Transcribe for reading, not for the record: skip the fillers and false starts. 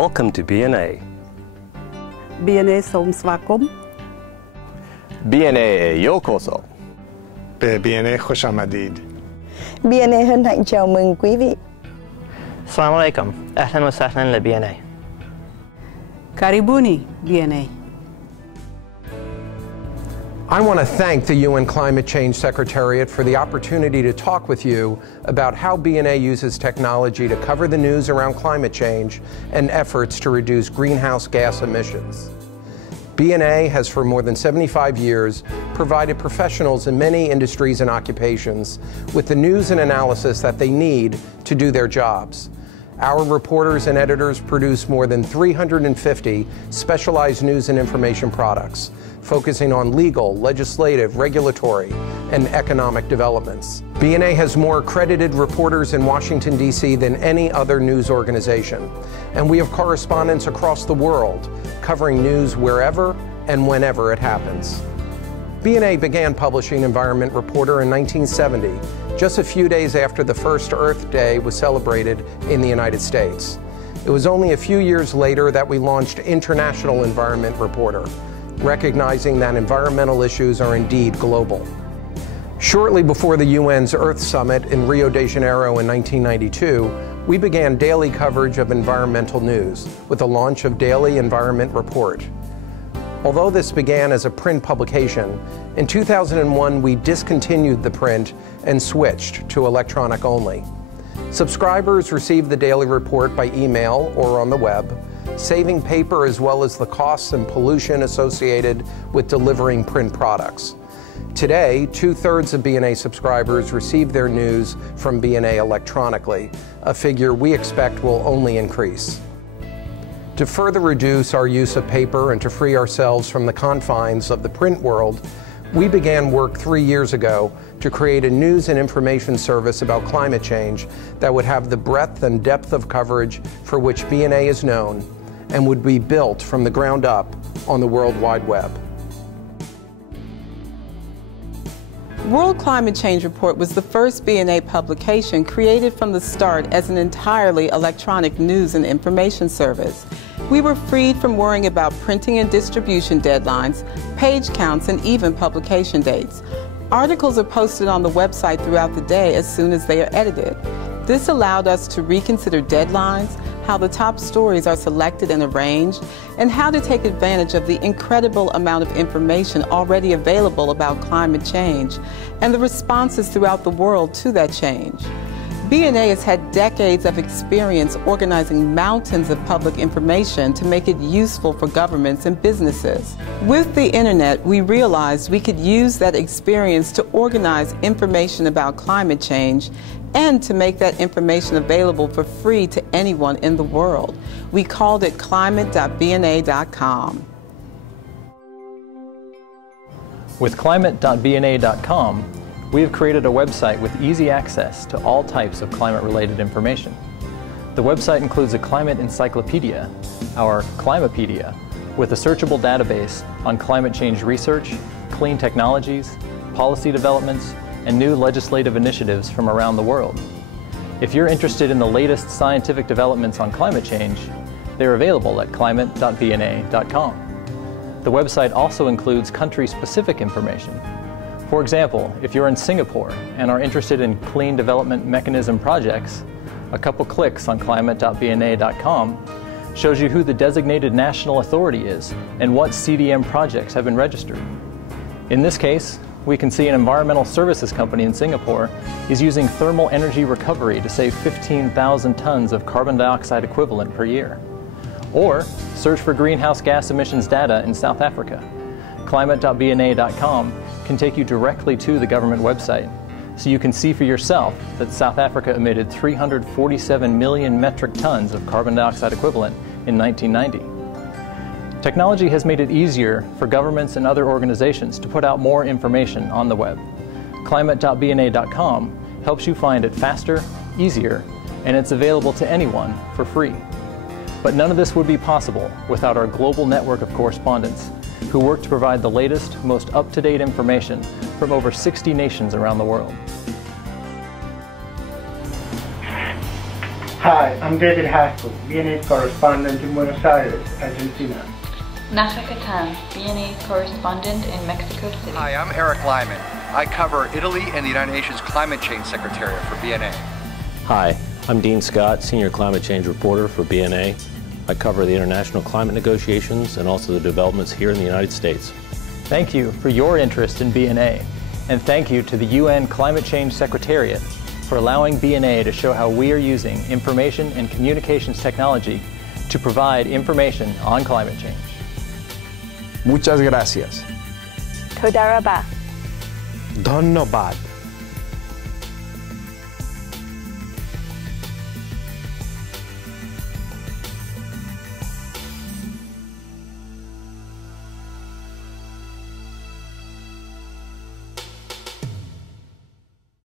Welcome to BNA. BNA សូមស្វាគមន៍ BNA へようこそ به BNA خوش آمدید. BNA hân hạnh chào mừng quý vị. Assalamu alaikum. Ahlan wa sahlan li BNA. Karibuni BNA. I want to thank the UN Climate Change Secretariat for the opportunity to talk with you about how BNA uses technology to cover the news around climate change and efforts to reduce greenhouse gas emissions. BNA has for more than 75 years provided professionals in many industries and occupations with the news and analysis that they need to do their jobs. Our reporters and editors produce more than 350 specialized news and information products, focusing on legal, legislative, regulatory, and economic developments. BNA has more accredited reporters in Washington, D.C. than any other news organization, and we have correspondents across the world covering news wherever and whenever it happens. BNA began publishing Environment Reporter in 1970, just a few days after the first Earth Day was celebrated in the United States. It was only a few years later that we launched International Environment Reporter, recognizing that environmental issues are indeed global. Shortly before the UN's Earth Summit in Rio de Janeiro in 1992, we began daily coverage of environmental news with the launch of Daily Environment Report. Although this began as a print publication, in 2001 we discontinued the print and switched to electronic only. Subscribers receive the daily report by email or on the web, saving paper as well as the costs and pollution associated with delivering print products. Today, 2/3 of BNA subscribers receive their news from BNA electronically, a figure we expect will only increase. To further reduce our use of paper and to free ourselves from the confines of the print world, we began work 3 years ago to create a news and information service about climate change that would have the breadth and depth of coverage for which BNA is known and would be built from the ground up on the World Wide Web. World Climate Change Report was the first BNA publication created from the start as an entirely electronic news and information service. We were freed from worrying about printing and distribution deadlines, page counts, and even publication dates. Articles are posted on the website throughout the day as soon as they are edited. This allowed us to reconsider deadlines, how the top stories are selected and arranged, and how to take advantage of the incredible amount of information already available about climate change and the responses throughout the world to that change. BNA has had decades of experience organizing mountains of public information to make it useful for governments and businesses. With the internet, we realized we could use that experience to organize information about climate change and to make that information available for free to anyone in the world. We called it climate.bna.com. With climate.bna.com, we have created a website with easy access to all types of climate-related information. The website includes a climate encyclopedia, our Climapedia, with a searchable database on climate change research, clean technologies, policy developments, and new legislative initiatives from around the world. If you're interested in the latest scientific developments on climate change, they're available at climate.bna.com. The website also includes country-specific information. For example, if you're in Singapore and are interested in clean development mechanism projects, a couple clicks on climate.bna.com shows you who the designated national authority is and what CDM projects have been registered. In this case, we can see an environmental services company in Singapore is using thermal energy recovery to save 15,000 tons of carbon dioxide equivalent per year. Or search for greenhouse gas emissions data in South Africa. Climate.bna.com can take you directly to the government website, so you can see for yourself that South Africa emitted 347 million metric tons of carbon dioxide equivalent in 1990. Technology has made it easier for governments and other organizations to put out more information on the web. Climate.bna.com helps you find it faster, easier, and it's available to anyone for free. But none of this would be possible without our global network of correspondents who work to provide the latest, most up-to-date information from over 60 nations around the world. Hi, I'm David Haskell, BNA correspondent in Buenos Aires, Argentina. Naja Katan, BNA correspondent in Mexico City. Hi, I'm Eric Lyman. I cover Italy and the United Nations Climate Change Secretariat for BNA. Hi, I'm Dean Scott, Senior Climate Change Reporter for BNA. I cover the international climate negotiations and also the developments here in the United States. Thank you for your interest in BNA, and thank you to the UN Climate Change Secretariat for allowing BNA to show how we are using information and communications technology to provide information on climate change. Muchas gracias. Toda rabah. Dhanyabad.